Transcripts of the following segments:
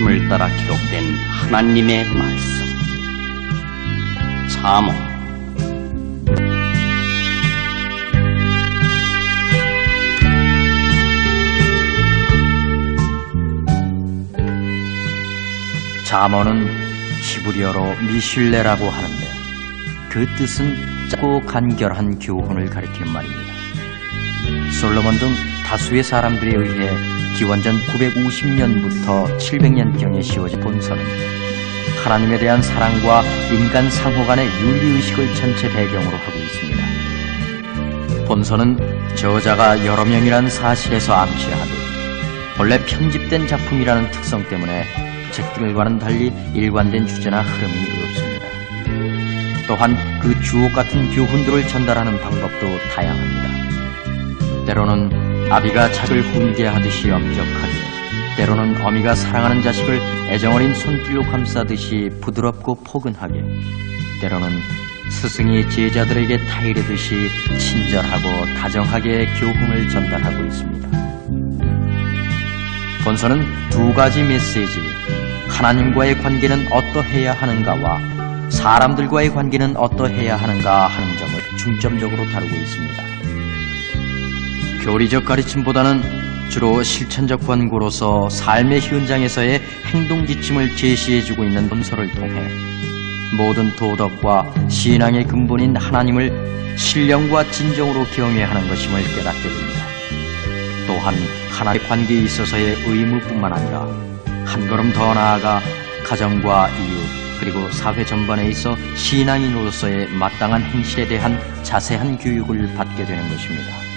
가르침을 따라 기록된 하나님의 말씀. 잠언. 잠언은 히브리어로 미슐레라고 하는데 그 뜻은 짧고 간결한 교훈을 가리키는 말입니다. 솔로몬 등 다수의 사람들에 의해 기원전 950년부터 700년경에 씌워진 본서는 하나님에 대한 사랑과 인간 상호 간의 윤리의식을 전체 배경으로 하고 있습니다. 본서는 저자가 여러 명이라는 사실에서 암시하듯 원래 편집된 작품이라는 특성 때문에 책들과는 달리 일관된 주제나 흐름이 없습니다. 또한 그 주옥 같은 교훈들을 전달하는 방법도 다양합니다. 때로는 아비가 자식을 훈계하듯이 엄격하게, 때로는 어미가 사랑하는 자식을 애정어린 손길로 감싸듯이 부드럽고 포근하게, 때로는 스승이 제자들에게 타이르듯이 친절하고 다정하게 교훈을 전달하고 있습니다. 본서는 두 가지 메시지, 하나님과의 관계는 어떠해야 하는가와 사람들과의 관계는 어떠해야 하는가 하는 점을 중점적으로 다루고 있습니다. 교리적 가르침보다는 주로 실천적 권고로서 삶의 현장에서의 행동 지침을 제시해주고 있는 본서를 통해 모든 도덕과 신앙의 근본인 하나님을 신령과 진정으로 경외하는 것임을 깨닫게 됩니다. 또한 하나님의 관계에 있어서의 의무뿐만 아니라 한 걸음 더 나아가 가정과 이웃 그리고 사회 전반에 있어 신앙인으로서의 마땅한 행실에 대한 자세한 교육을 받게 되는 것입니다.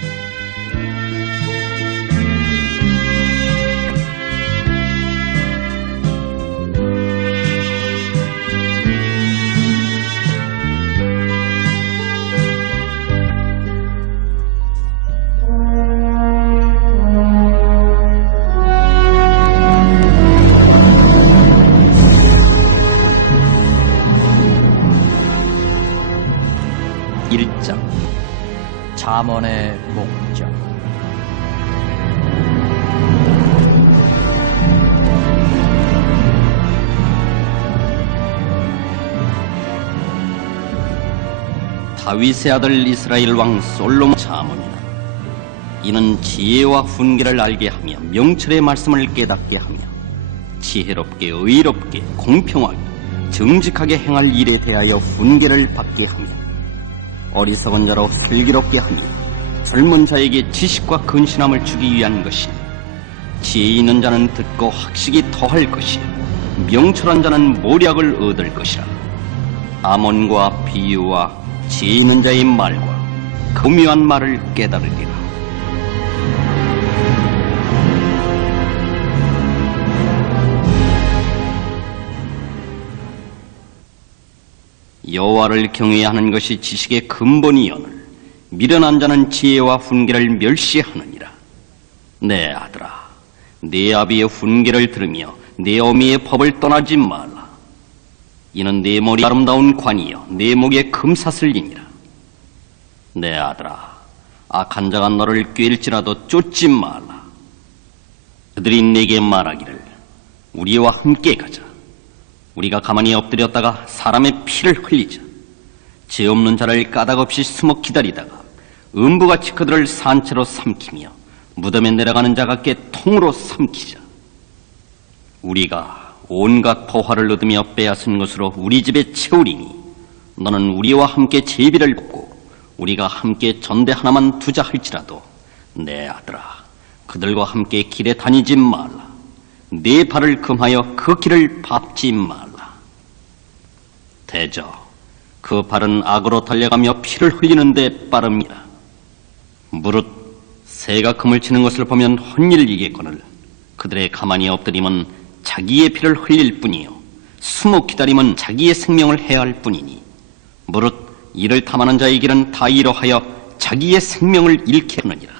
잠언의 목적. 다윗의 아들 이스라엘 왕 솔로몬 잠언이다. 이는 지혜와 훈계를 알게 하며 명철의 말씀을 깨닫게 하며 지혜롭게 의롭게 공평하게 정직하게 행할 일에 대하여 훈계를 받게 하며 어리석은 자로 슬기롭게 하며 젊은 자에게 지식과 근신함을 주기 위한 것이니 지혜 있는 자는 듣고 학식이 더할 것이요 명철한 자는 모략을 얻을 것이라. 암언과 비유와 지혜 있는 자의 말과 교묘한 말을 깨달으리라. 여호와를 경외하는 것이 지식의 근본이오늘 미련한 자는 지혜와 훈계를 멸시하느니라. 내 아들아, 내 아비의 훈계를 들으며 내 어미의 법을 떠나지 말라. 이는 내 머리 아름다운 관이요 내 목에 금사슬이니라. 내 아들아, 악한 자가 너를 꾀일지라도 쫓지 말라. 그들이 내게 말하기를 우리와 함께 가자. 우리가 가만히 엎드렸다가 사람의 피를 흘리자. 죄 없는 자를 까닭없이 숨어 기다리다가 음부같이 그들을 산채로 삼키며 무덤에 내려가는 자 같게 통으로 삼키자. 우리가 온갖 포화를 얻으며 빼앗은 것으로 우리 집에 채우리니 너는 우리와 함께 제비를 뽑고 우리가 함께 전대 하나만 두자 할지라도 내 아들아, 그들과 함께 길에 다니지 말라. 네 발을 금하여 그 길을 밟지 말라. 대저, 그 발은 악으로 달려가며 피를 흘리는 데 빠릅니다. 무릇 새가 금을 치는 것을 보면 헛일이겠거늘 그들의 가만히 엎드림은 자기의 피를 흘릴 뿐이요 숨어 기다림은 자기의 생명을 해할 뿐이니 무릇 이를 탐하는 자의 길은 다 이러하여 자기의 생명을 잃게 하느니라.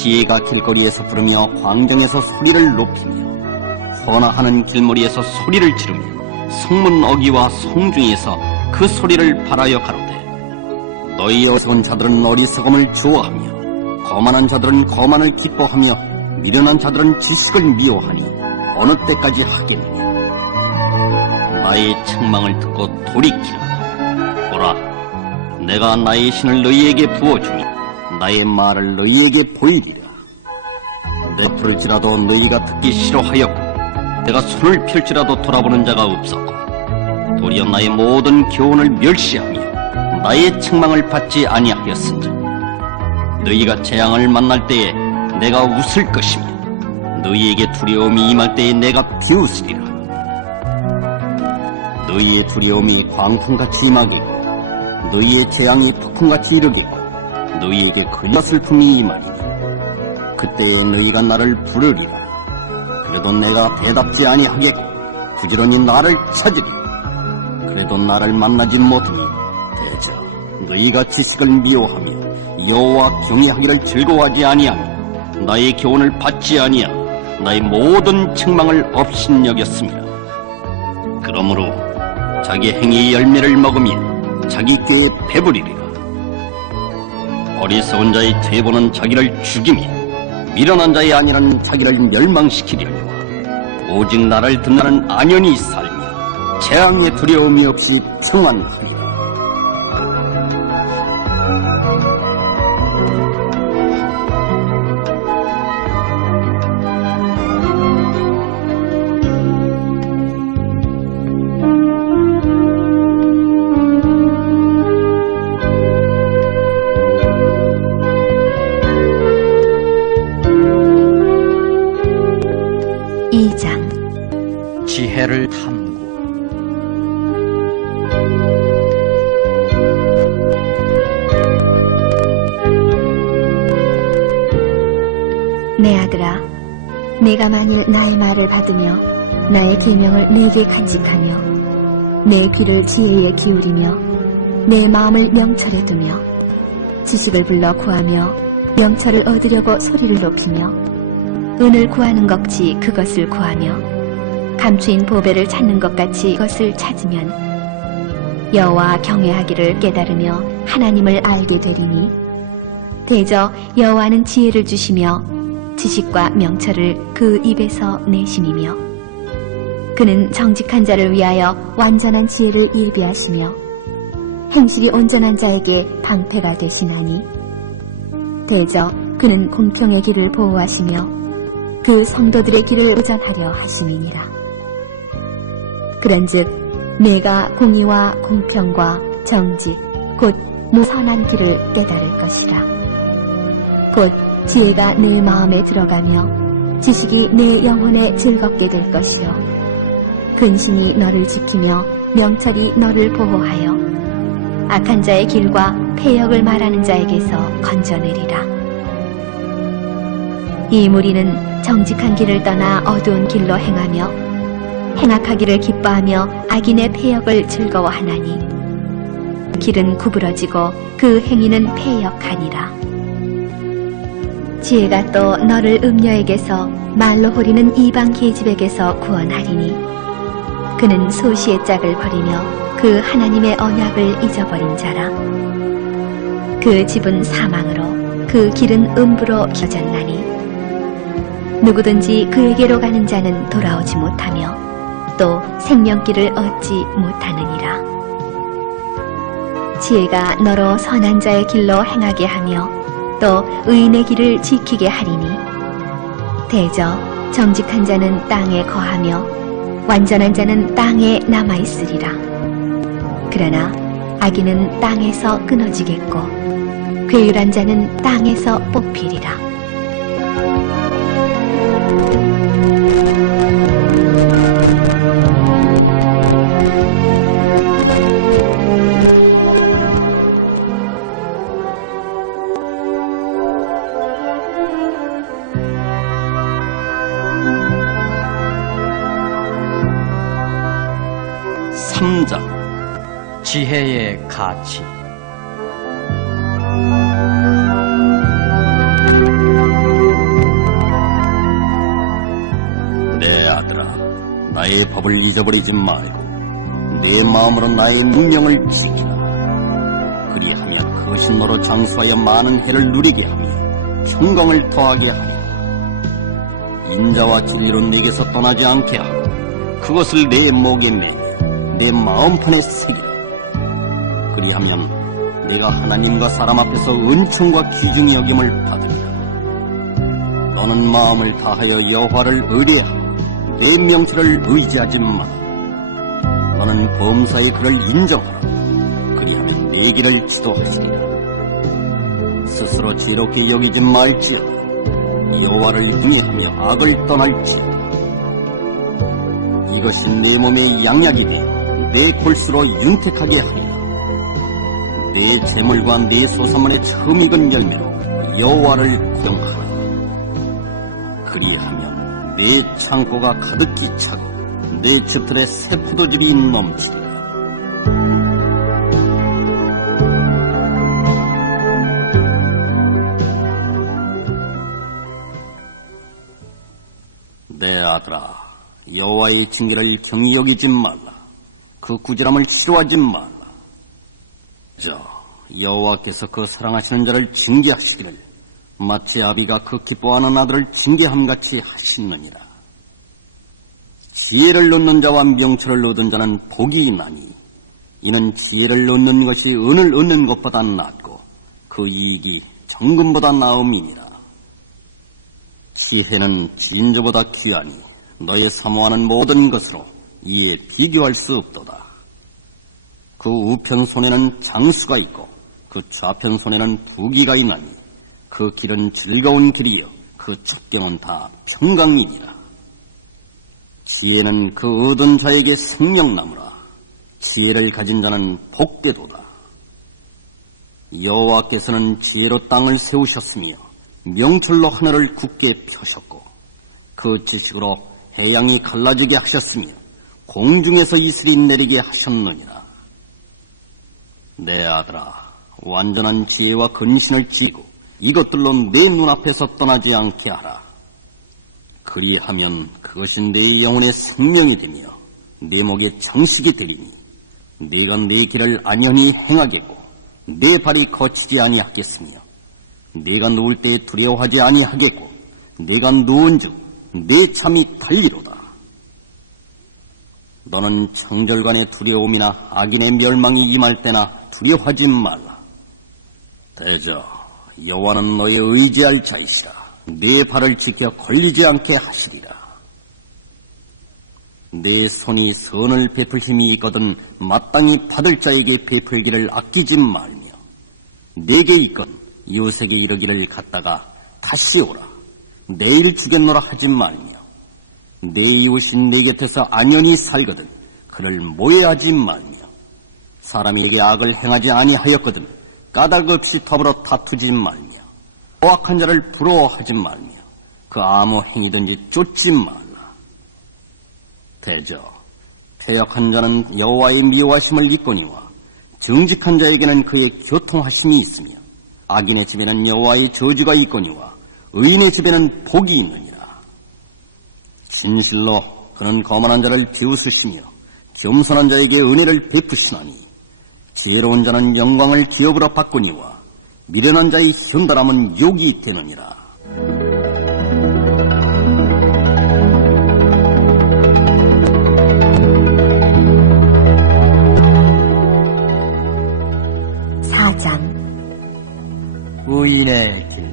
지혜가 길거리에서 부르며 광장에서 소리를 높이며 헌화하는 길머리에서 소리를 지르며 성문 어기와 성중에서 그 소리를 발하여 가로되 너희 어리석은 자들은 어리석음을 좋아하며 거만한 자들은 거만을 기뻐하며 미련한 자들은 지식을 미워하니 어느 때까지 하겠느냐. 나의 책망을 듣고 돌이키라. 보라, 내가 나의 신을 너희에게 부어주니 나의 말을 너희에게 보이리라. 내 부를지라도 너희가 듣기 싫어하였고 내가 손을 펼지라도 돌아보는 자가 없었고 도리어 나의 모든 교훈을 멸시하며 나의 책망을 받지 아니하였은즉 너희가 재앙을 만날 때에 내가 웃을 것이며 너희에게 두려움이 임할 때에 내가 비웃으리라. 너희의 두려움이 광풍같이 임하겠고 너희의 재앙이 폭풍같이 이르겠고 너희에게 큰 슬픔이 임하리니 그때에 너희가 나를 부르리라. 그래도 내가 대답지 아니하겠고 부지런히 나를 찾으리라. 그래도 나를 만나지 못하니 대저 너희가 지식을 미워하며 여호와 경외하기를 즐거워하지 아니하며 나의 교훈을 받지 아니하며 나의 모든 책망을 업신여겼습니다. 그러므로 자기 행위의 열매를 먹으면 자기 꾀에 배부리리라. 어리석은 자의 퇴보는 자기를 죽이며 미련한 자의 안위는 자기를 멸망시키려고 오직 나를 듣는 안연히 살며 재앙의 두려움이 없이 평안하리라. 지혜를 탐구. 내 아들아, 내가 만일 나의 말을 받으며 나의 계명을 내게 간직하며 내 귀를 지혜에 기울이며 내 마음을 명철에 두며 지식을 불러 구하며 명철을 얻으려고 소리를 높이며 은을 구하는 것 같이 그것을 구하며 감추인 보배를 찾는 것 같이 그것을 찾으면 여호와 경외하기를 깨달으며 하나님을 알게 되리니 대저 여호와는 지혜를 주시며 지식과 명철을 그 입에서 내심이며 그는 정직한 자를 위하여 완전한 지혜를 일비하시며 행실이 온전한 자에게 방패가 되시나니 대저 그는 공평의 길을 보호하시며 그 성도들의 길을 의전하려 하심이니라. 그런즉 내가 공의와 공평과 정직 곧 무선한 길을 깨달을 것이라. 곧 지혜가 내 마음에 들어가며 지식이 내 영혼에 즐겁게 될 것이요 근신이 너를 지키며 명철이 너를 보호하여 악한 자의 길과 패역을 말하는 자에게서 건져내리라. 이 무리는 정직한 길을 떠나 어두운 길로 행하며 행악하기를 기뻐하며 악인의 패역을 즐거워하나니 길은 구부러지고 그 행위는 패역하니라. 지혜가 또 너를 음녀에게서 말로 호리는 이방 계집에게서 구원하리니 그는 소시의 짝을 버리며 그 하나님의 언약을 잊어버린 자라. 그 집은 사망으로 그 길은 음부로 겨졌나니 누구든지 그에게로 가는 자는 돌아오지 못하며 또 생명길을 얻지 못하느니라. 지혜가 너로 선한 자의 길로 행하게 하며 또 의인의 길을 지키게 하리니 대저 정직한 자는 땅에 거하며 완전한 자는 땅에 남아있으리라. 그러나 악인은 땅에서 끊어지겠고 괴율한 자는 땅에서 뽑히리라. 지혜의 가치. 내 아들아, 나의 법을 잊어버리지 말고 내 마음으로 나의 명령을 지키라. 그리하면 그것이 너로 장수하여 많은 해를 누리게 하며 평강을 더하게 하리라. 인자와 진리로 내게서 떠나지 않게 하고 그것을 내 목에 매며 내 마음판에 새기라. 그리하면 내가 하나님과 사람 앞에서 은총과 귀중히 여김을 받으리라. 너는 마음을 다하여 여호와를 의뢰하고 내 명철을 의지하지 마라. 너는 범사의 그를 인정하라. 그리하면 내 길을 지도하시리라. 스스로 지롭게 여기지 말지어다. 여호와를 의뢰하며 악을 떠날지어다. 이것이 내 몸의 양약이 되어 내 골수로 윤택하게 하리라. 내 재물과 내 소산만의 처음 익은 열매로 여호와를 공하라. 그리하면 내 창고가 가득히 차고 내 집들의 새 포도들이 넘치리라. 내 아들아, 여호와의 징계를 경히 여기지 말라. 그 꾸지람을 싫어하지 말라. 여호와께서 그 사랑하시는 자를 징계하시기를 마치 아비가 그 기뻐하는 아들을 징계함같이 하시느니라. 지혜를 얻는 자와 명철을 얻은 자는 복이 있나니 이는 지혜를 얻는 것이 은을 얻는 것보다 낫고 그 이익이 정금보다 나음이니라. 지혜는 진저보다 귀하니 너의 사모하는 모든 것으로 이에 비교할 수 없도다. 그 우편 손에는 장수가 있고 그 좌편 손에는 부귀가 있나니 그 길은 즐거운 길이요 그 축경은 다 평강이니라. 지혜는 그 얻은 자에게 생명나무라. 지혜를 가진 자는 복되도다. 여호와께서는 지혜로 땅을 세우셨으며 명철로 하늘을 굳게 펴셨고 그 지식으로 해양이 갈라지게 하셨으며 공중에서 이슬이 내리게 하셨느니라. 내 아들아, 완전한 지혜와 근신을 지고 이것들로 내 눈앞에서 떠나지 않게 하라. 그리하면 그것이 내 영혼의 생명이 되며 내 목의 정식이 되리니 네가 내 길을 안연히 행하겠고 내 발이 거치지 아니하겠으며 네가 누울 때 두려워하지 아니하겠고 네가 누운즉 내 잠이 달리로다. 너는 청절간의 두려움이나 악인의 멸망이 임할 때나 두려워하지 말라. 대저 여호와는 너의 의지할 자이시라. 내 발을 지켜 걸리지 않게 하시리라. 내 손이 선을 베풀 힘이 있거든 마땅히 받을 자에게 베풀기를 아끼지 말며 내게 있건 이웃에게 이르기를 갔다가 다시 오라. 내일 주겠노라 하지 말며 내 이웃인 내 곁에서 안연히 살거든 그를 모해하지 말며 사람에게 악을 행하지 아니하였거든 까닭 없이 더불어 다투지 말며 고악한 자를 부러워하지 말며 그 아무 행위든지 쫓지 말라. 대저 패역한 자는 여호와의 미워하심을 입거니와 정직한 자에게는 그의 교통하심이 있으며 악인의 집에는 여호와의 저주가 있거니와 의인의 집에는 복이 있느니라. 진실로 그는 거만한 자를 비웃으시며 겸손한 자에게 은혜를 베푸시나니 지혜로운 자는 영광을 기업으로 바꾸니와 미련한 자의 현달함은 욕이 되느니라. 의인의 길.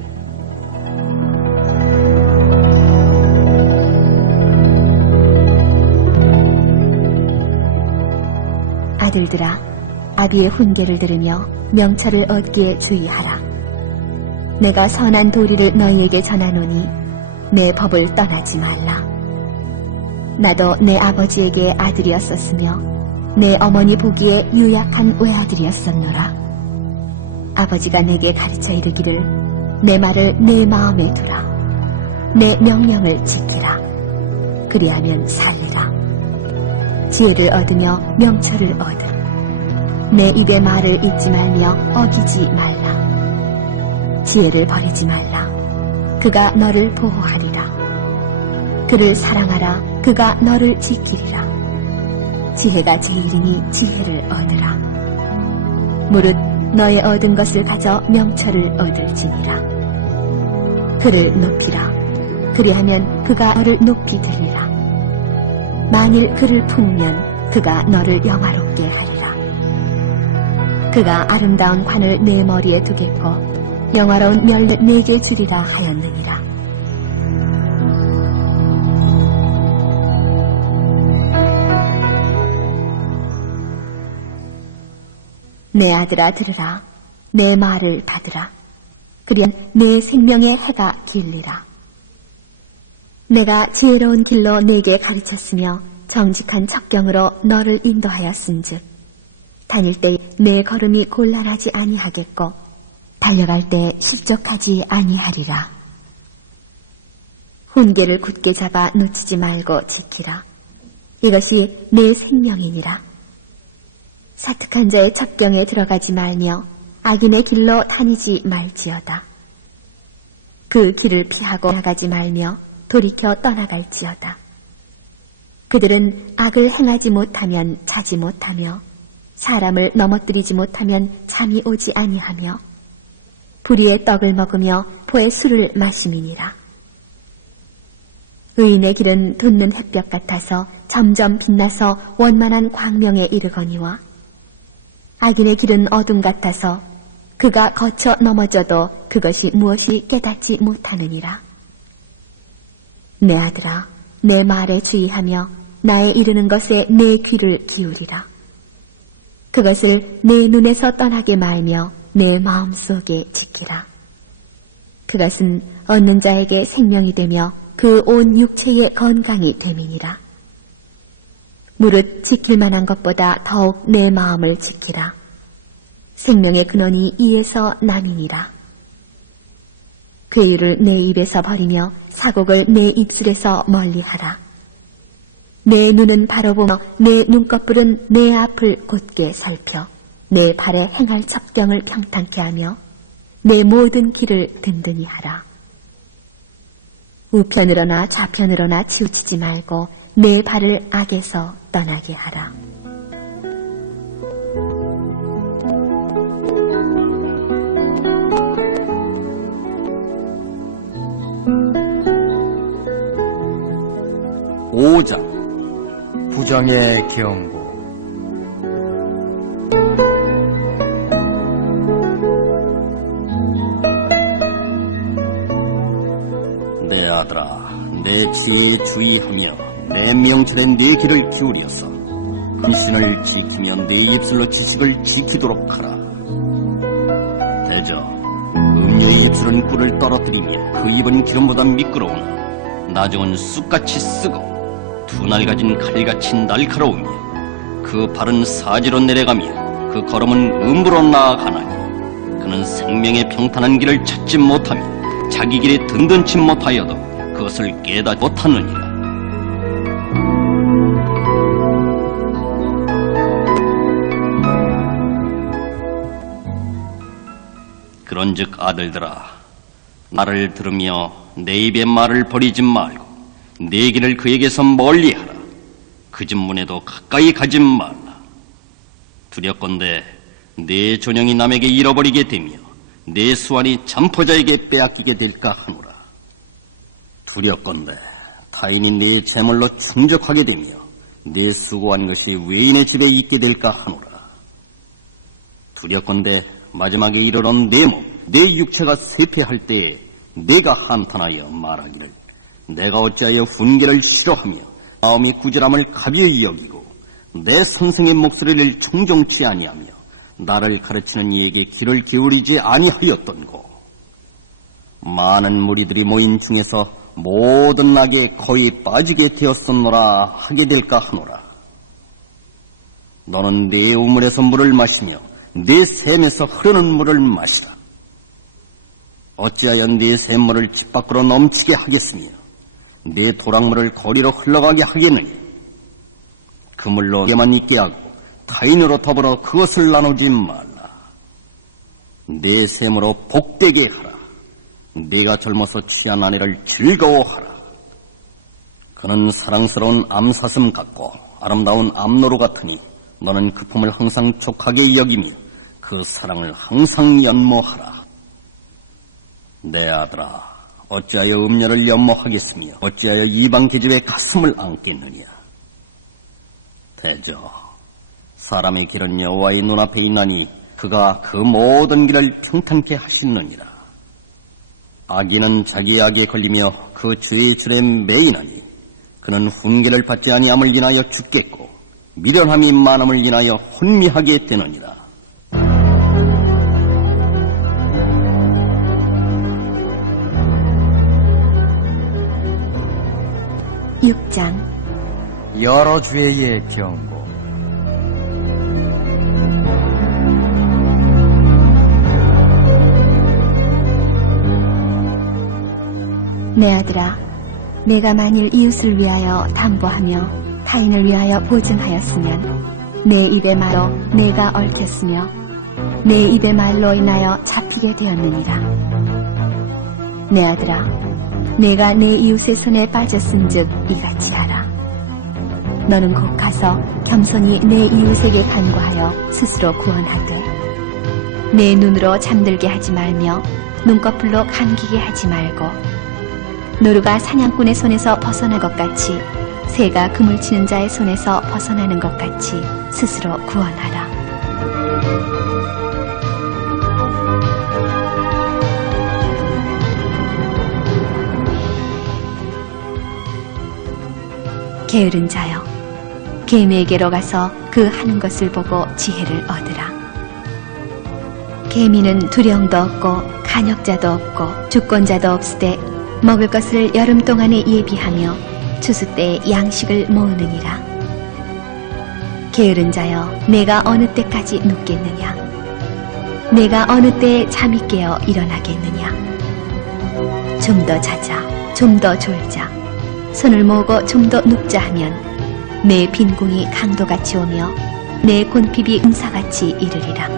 아들들아, 아비의 훈계를 들으며 명철을 얻기에 주의하라. 내가 선한 도리를 너희에게 전하노니 내 법을 떠나지 말라. 나도 내 아버지에게 아들이었었으며 내 어머니 보기에 유약한 외아들이었었노라. 아버지가 내게 가르쳐 이르기를 내 말을 내 마음에 두라. 내 명령을 지키라. 그리하면 살리라. 지혜를 얻으며 명철을 얻으. 내 입의 말을 잊지 말며 어기지 말라. 지혜를 버리지 말라. 그가 너를 보호하리라. 그를 사랑하라. 그가 너를 지키리라. 지혜가 제일이니 지혜를 얻으라. 무릇 너의 얻은 것을 가져 명철을 얻을지니라. 그를 높이라. 그리하면 그가 너를 높이 들리라. 만일 그를 품으면 그가 너를 영화롭게 하리라. 그가 아름다운 관을 내 머리에 두겠고 영화로운 멸을 내게 주리라 하였느니라. 내 아들아 들으라. 내 말을 받으라. 그리하면 내 생명의 해가 길리라. 내가 지혜로운 길로 내게 가르쳤으며 정직한 척경으로 너를 인도하였은즉 다닐 때 내 걸음이 곤란하지 아니하겠고 달려갈 때 실족하지 아니하리라. 훈계를 굳게 잡아 놓치지 말고 지키라. 이것이 내 생명이니라. 사특한 자의 척경에 들어가지 말며 악인의 길로 다니지 말지어다. 그 길을 피하고 나가지 말며 돌이켜 떠나갈지어다. 그들은 악을 행하지 못하면 자지 못하며 사람을 넘어뜨리지 못하면 잠이 오지 아니하며 불의의 떡을 먹으며 포의 술을 마심이니라. 의인의 길은 돋는 햇볕 같아서 점점 빛나서 원만한 광명에 이르거니와 악인의 길은 어둠 같아서 그가 거쳐 넘어져도 그것이 무엇이 깨닫지 못하느니라. 내 아들아, 내 말에 주의하며 나의 이르는 것에 내 귀를 기울이라. 그것을 내 눈에서 떠나게 말며 내 마음속에 지키라. 그것은 얻는 자에게 생명이 되며 그 온 육체의 건강이 됨이니라. 무릇 지킬 만한 것보다 더욱 내 마음을 지키라. 생명의 근원이 이에서 남이니라. 괴유를 내 입에서 버리며 사곡을 내 입술에서 멀리하라. 내 눈은 바로 보며 내 눈꺼풀은 내 앞을 곧게 살펴 내 발에 행할 첩경을 평탄케 하며 내 모든 길을 든든히 하라. 우편으로나 좌편으로나 치우치지 말고 내 발을 악에서 떠나게 하라. 오장 부정의 경고. 내 아들아, 내 지혜에 주의하며 내 명철에 내 길을 기울여서 불신을 지키며 내 입술로 지식을 지키도록 하라. 대저 음녀의 입술은 꿀을 떨어뜨리며 그 입은 기름보다 미끄러우나 나중은 쑥같이 쓰고 두 날 가진 칼같이 날카로우며 그 발은 사지로 내려가며 그 걸음은 음부로 나아가나니 그는 생명의 평탄한 길을 찾지 못하며 자기 길에 든든치 못하여도 그것을 깨닫지 못하느니라. 그런즉 아들들아, 나를 들으며 내 입의 말을 버리지 말고 내 길을 그에게서 멀리하라. 그 집 문에도 가까이 가지 말라. 두렵건대 내 존영이 남에게 잃어버리게 되며 내 수완이 잠포자에게 빼앗기게 될까 하노라. 두렵건대 타인이 내 재물로 충족하게 되며 내 수고한 것이 외인의 집에 있게 될까 하노라. 두렵건대 마지막에 이르러 내 몸, 내 육체가 쇠퇴할 때에 내가 한탄하여 말하기를 내가 어찌하여 훈계를 싫어하며 마음이 꾸지람을 가벼이 여기고 내 선생의 목소리를 청종치 아니하며 나를 가르치는 이에게 귀를 기울이지 아니하였던고. 많은 무리들이 모인 중에서 모든 악에 거의 빠지게 되었었노라 하게 될까 하노라. 너는 내 우물에서 물을 마시며 내 샘에서 흐르는 물을 마시라. 어찌하여 내 샘물을 집 밖으로 넘치게 하겠으며 내 도랑물을 거리로 흘러가게 하겠느냐. 그 물로 내만 있게 하고 타인으로 더불어 그것을 나누지 말라. 내 샘으로 복되게 하라. 네가 젊어서 취한 아내를 즐거워하라. 그는 사랑스러운 암사슴 같고 아름다운 암노루 같으니 너는 그 품을 항상 족하게 여기며 그 사랑을 항상 연모하라. 내 아들아, 어찌하여 음녀를 연모하겠으며 어찌하여 이방 계집의 가슴을 안겠느냐. 대저, 사람의 길은 여호와의 눈앞에 있나니 그가 그 모든 길을 평탄케 하시느니라. 악인은 자기 악에 걸리며 그 죄의 줄에 매이나니 그는 훈계를 받지 아니함을 인하여 죽겠고 미련함이 많음을 인하여 혼미하게 되느니라. 육장 여러 죄의 경고. 내 아들아, 내가 만일 이웃을 위하여 담보하며 타인을 위하여 보증하였으면 내 입의 말로 내가 얽혔으며 내 입의 말로 인하여 잡히게 되었느니라. 내 아들아, 내가 내 이웃의 손에 빠졌은즉 이같이 하라. 너는 곧 가서 겸손히 내 이웃에게 간구하여 스스로 구원하되 내 눈으로 잠들게 하지 말며 눈꺼풀로 감기게 하지 말고 노루가 사냥꾼의 손에서 벗어난 것 같이 새가 그물 치는 자의 손에서 벗어나는 것 같이 스스로 구원하라. 게으른 자여, 개미에게로 가서 그 하는 것을 보고 지혜를 얻으라. 개미는 두령도 없고 간역자도 없고 주권자도 없으되 먹을 것을 여름 동안에 예비하며 추수 때에 양식을 모으느니라. 게으른 자여, 내가 어느 때까지 눕겠느냐? 내가 어느 때에 잠이 깨어 일어나겠느냐? 좀 더 자자, 좀 더 졸자, 손을 모으고 좀 더 눕자 하면 내 빈궁이 강도같이 오며 내 곤핍이 은사같이 이르리라.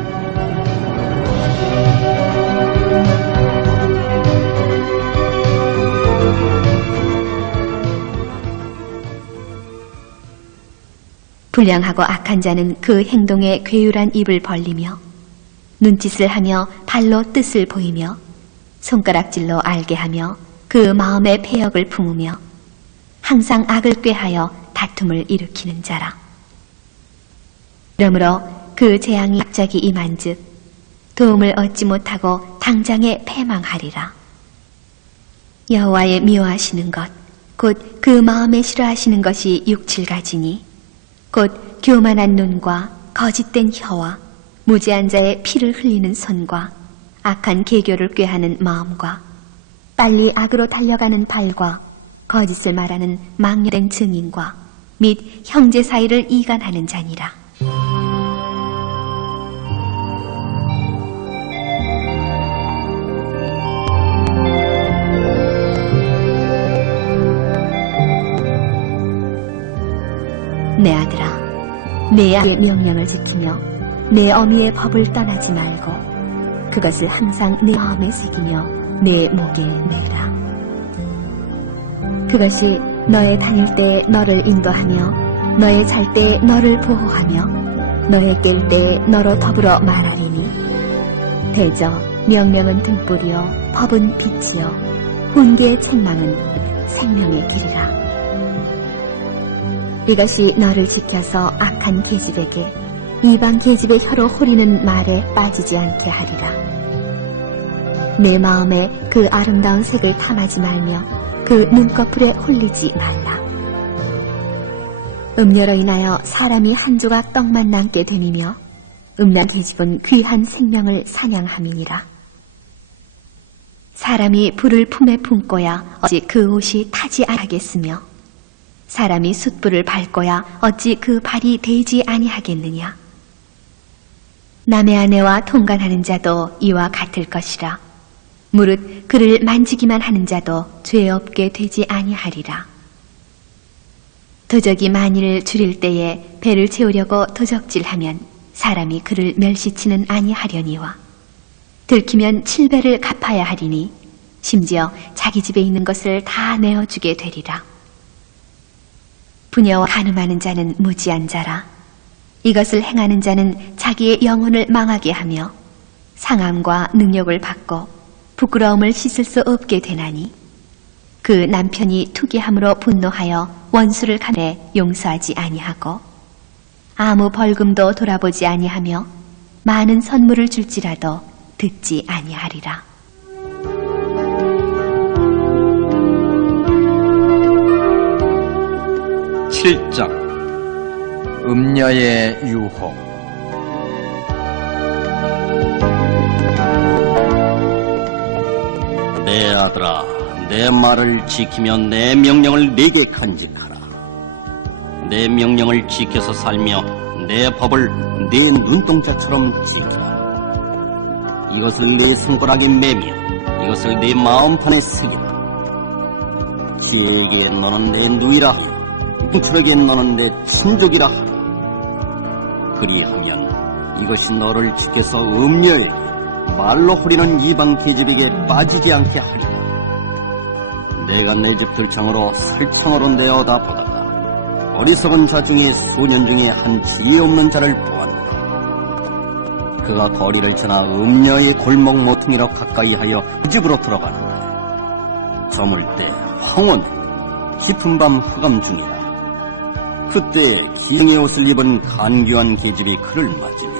불량하고 악한 자는 그 행동에 괴율한 입을 벌리며 눈짓을 하며 발로 뜻을 보이며 손가락질로 알게 하며 그 마음의 패역을 품으며 항상 악을 꾀하여 다툼을 일으키는 자라. 그러므로 그 재앙이 갑자기 임한즉 도움을 얻지 못하고 당장에 패망하리라. 여호와의 미워하시는 것 곧 그 마음에 싫어하시는 것이 육칠가지니 곧 교만한 눈과 거짓된 혀와 무지한 자의 피를 흘리는 손과 악한 계교를 꾀하는 마음과 빨리 악으로 달려가는 발과 거짓을 말하는 망령된 증인과 및 형제 사이를 이간하는 자니라. 내 아들아, 내 아의 명령을 지키며 내 어미의 법을 떠나지 말고 그것을 항상 내 마음에 새기며 내 목에 매라. 그것이 너의 다닐 때에 너를 인도하며 너의 잘 때에 너를 보호하며 너의 깰 때에 너로 더불어 말하리니 대저 명령은 등불이요 법은 빛이요 훈계의 책망은 생명의 길이라. 이것이 너를 지켜서 악한 계집에게 이방 계집의 혀로 호리는 말에 빠지지 않게 하리라. 내 마음에 그 아름다운 색을 탐하지 말며 그 눈꺼풀에 홀리지 말라. 음료로 인하여 사람이 한 조각 떡만 남게 되니며 음란 계집은 귀한 생명을 사냥함이니라. 사람이 불을 품에 품고야 어찌 그 옷이 타지 아니하겠으며 사람이 숯불을 밟고야 어찌 그 발이 데이지 아니하겠느냐. 남의 아내와 통간하는 자도 이와 같을 것이라. 무릇 그를 만지기만 하는 자도 죄 없게 되지 아니하리라. 도적이 만일 줄일 때에 배를 채우려고 도적질하면 사람이 그를 멸시치는 아니하려니와 들키면 7배를 갚아야 하리니 심지어 자기 집에 있는 것을 다 내어주게 되리라. 부녀와 간음하는 자는 무지한 자라. 이것을 행하는 자는 자기의 영혼을 망하게 하며 상함과 능욕을 받고 부끄러움을 씻을 수 없게 되나니 그 남편이 투기함으로 분노하여 원수를 간해 용서하지 아니하고 아무 벌금도 돌아보지 아니하며 많은 선물을 줄지라도 듣지 아니하리라. 칠장 음녀의 유혹. 내 아들아, 내 말을 지키며 내 명령을 내게 간직하라. 내 명령을 지켜서 살며 내 법을 내 눈동자처럼 지키라. 이것을 내 손가락에 매며 이것을 내 마음판에 새기라. 지혜에게 너는 내 누이라 하며 명철에게 너는 내 친족이라 하라. 그리하면 이것이 너를 지켜서 음녀에게 말로 호리는 이방 계집에게 빠지지 않게 하리라. 내가 내 집 들창으로 설창으로 내어다 보다가 어리석은 자 중에 소년 중에 한 지혜 없는 자를 보았노라. 그가 거리를 지나 음녀의 골목 모퉁이로 가까이 하여 그 집으로 들어가는데 저물 때 황혼에 깊은 밤 흑암 중이라. 그때 기생의 옷을 입은 간교한 계집이 그를 맞으니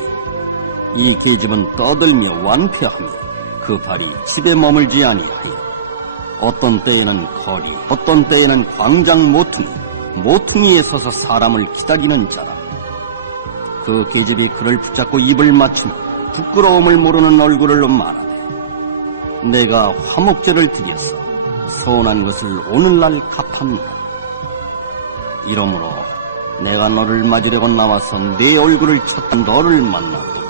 이 계집은 떠들며 완패하며 그 발이 집에 머물지 아니하여 어떤 때에는 거리, 어떤 때에는 광장 모퉁이에 서서 사람을 기다리는 자라. 그 계집이 그를 붙잡고 입을 맞추며 부끄러움을 모르는 얼굴을 말하네. 내가 화목제를 드려서 서운한 것을 오늘날 갚합니다. 이러므로 내가 너를 맞으려고 나와서 내 얼굴을 쳤던 너를 만났도다.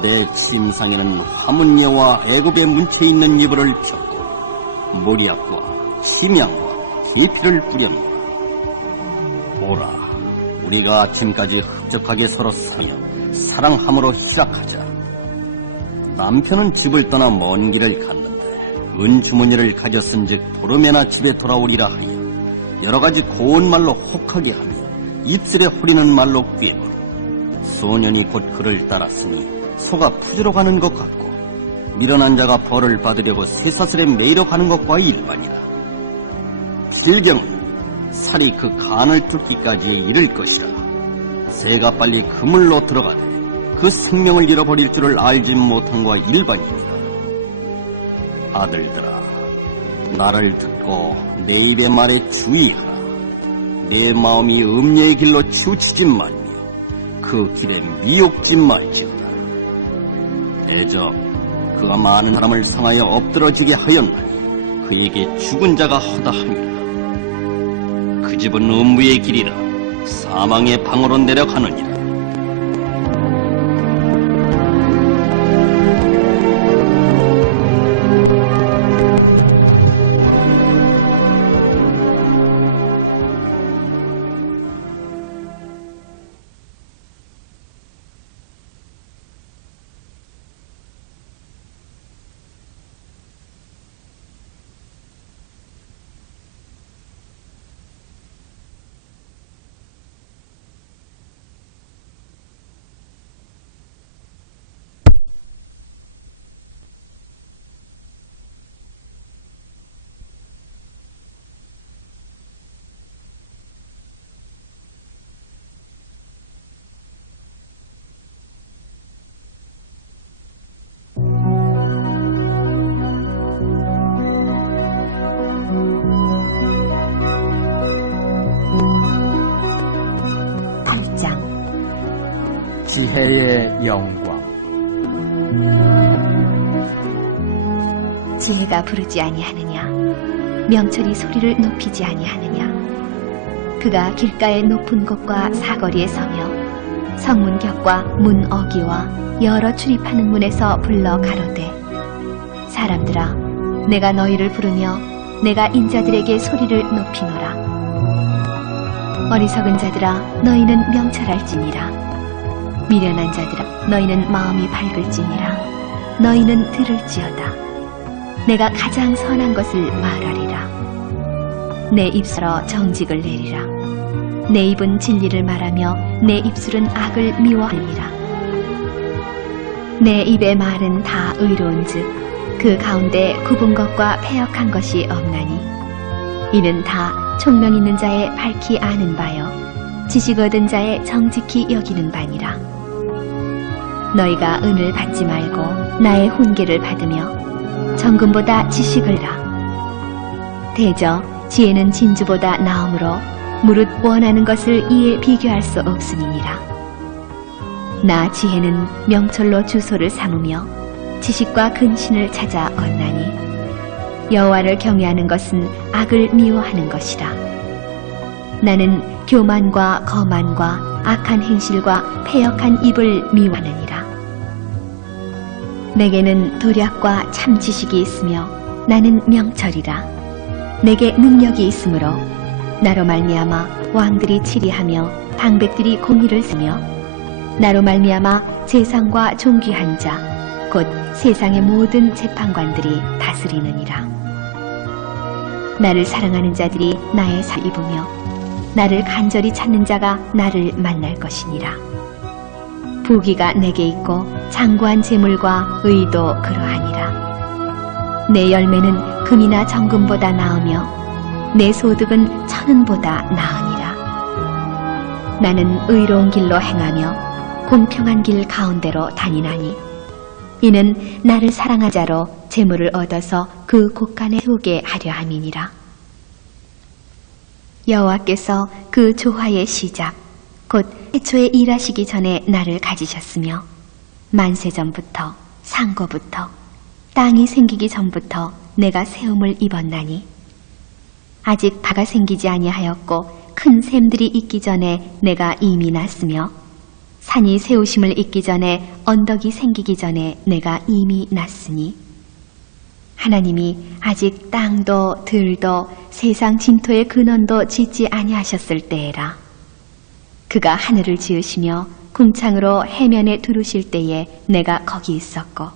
내 침상에는 화문녀와 애굽의 문체에 있는 이불을 폈고 모리압과 심양과 계피를 뿌렸노라. 오라, 우리가 아침까지 흡족하게 서로 사며 사랑함으로 시작하자. 남편은 집을 떠나 먼 길을 갔는데 은주머니를 가졌은즉 보름에나 집에 돌아오리라 하여 여러 가지 고운 말로 혹하게 하며 입술에 호리는 말로 꾀고 소년이 곧 그를 따랐으니 소가 푸지러 가는 것 같고 미련한 자가 벌을 받으려고 쇠사슬에 매이러 가는 것과 일반이라. 질경은 살이 그 간을 뚫기까지 이를 것이라. 새가 빨리 그물로 들어가되 그 생명을 잃어버릴 줄을 알지 못한 것과 일반이니라. 아들들아, 나를 듣고 내 입의 말에 주의하라. 내 마음이 음녀의 길로 치우치지 말며 그 길에 미혹지 말지어다. 대적 그가 많은 사람을 상하여 엎드러지게 하였나니 그에게 죽은 자가 허다함이라. 그 집은 음부의 길이라 사망의 방으로 내려가느니라. 지혜의 영광. 지혜가 부르지 아니하느냐, 명철이 소리를 높이지 아니하느냐. 그가 길가의 높은 곳과 사거리에 서며 성문 곁과 문 어기와 여러 출입하는 문에서 불러 가로되, 사람들아, 내가 너희를 부르며 내가 인자들에게 소리를 높이노라. 어리석은 자들아, 너희는 명철할지니라. 미련한 자들아, 너희는 마음이 밝을지니라. 너희는 들을지어다. 내가 가장 선한 것을 말하리라. 내 입술로 정직을 내리라. 내 입은 진리를 말하며 내 입술은 악을 미워하니라. 내 입의 말은 다 의로운즉 그 가운데 굽은 것과 패역한 것이 없나니 이는 다 총명 있는 자의 밝히 아는 바요 지식 얻은 자의 정직히 여기는 바니라. 너희가 은을 받지 말고 나의 훈계를 받으며 정금보다 지식을 라. 대저 지혜는 진주보다 나음으로 무릇 원하는 것을 이에 비교할 수 없음이니라. 나 지혜는 명철로 주소를 삼으며 지식과 근신을 찾아 얻나니 여호와를 경외하는 것은 악을 미워하는 것이라. 나는 교만과 거만과 악한 행실과 패역한 입을 미워하느니라. 내게는 도략과 참 지식이 있으며 나는 명철이라. 내게 능력이 있으므로 나로 말미암아 왕들이 치리하며 방백들이 공의를 쓰며 나로 말미암아 재상과 존귀한 자 곧 세상의 모든 재판관들이 다스리느니라. 나를 사랑하는 자들이 나의 살 입으며 나를 간절히 찾는 자가 나를 만날 것이니라. 부귀가 내게 있고 장구한 재물과 의도 그러하니라. 내 열매는 금이나 정금보다 나으며 내 소득은 천은보다 나으니라. 나는 의로운 길로 행하며 공평한 길 가운데로 다니나니 이는 나를 사랑한 자로 재물을 얻어서 그 곳간에 세우게 하려 함이니라. 여호와께서 그 조화의 시작 곧 태초에 일하시기 전에 나를 가지셨으며 만세 전부터 상고부터 땅이 생기기 전부터 내가 세움을 입었나니 아직 바가 생기지 아니하였고 큰 샘들이 있기 전에 내가 이미 났으며 산이 세우심을 잇기 전에 언덕이 생기기 전에 내가 이미 났으니 하나님이 아직 땅도 들도 세상 진토의 근원도 짓지 아니하셨을 때에라. 그가 하늘을 지으시며 궁창으로 해면에 두르실 때에 내가 거기 있었고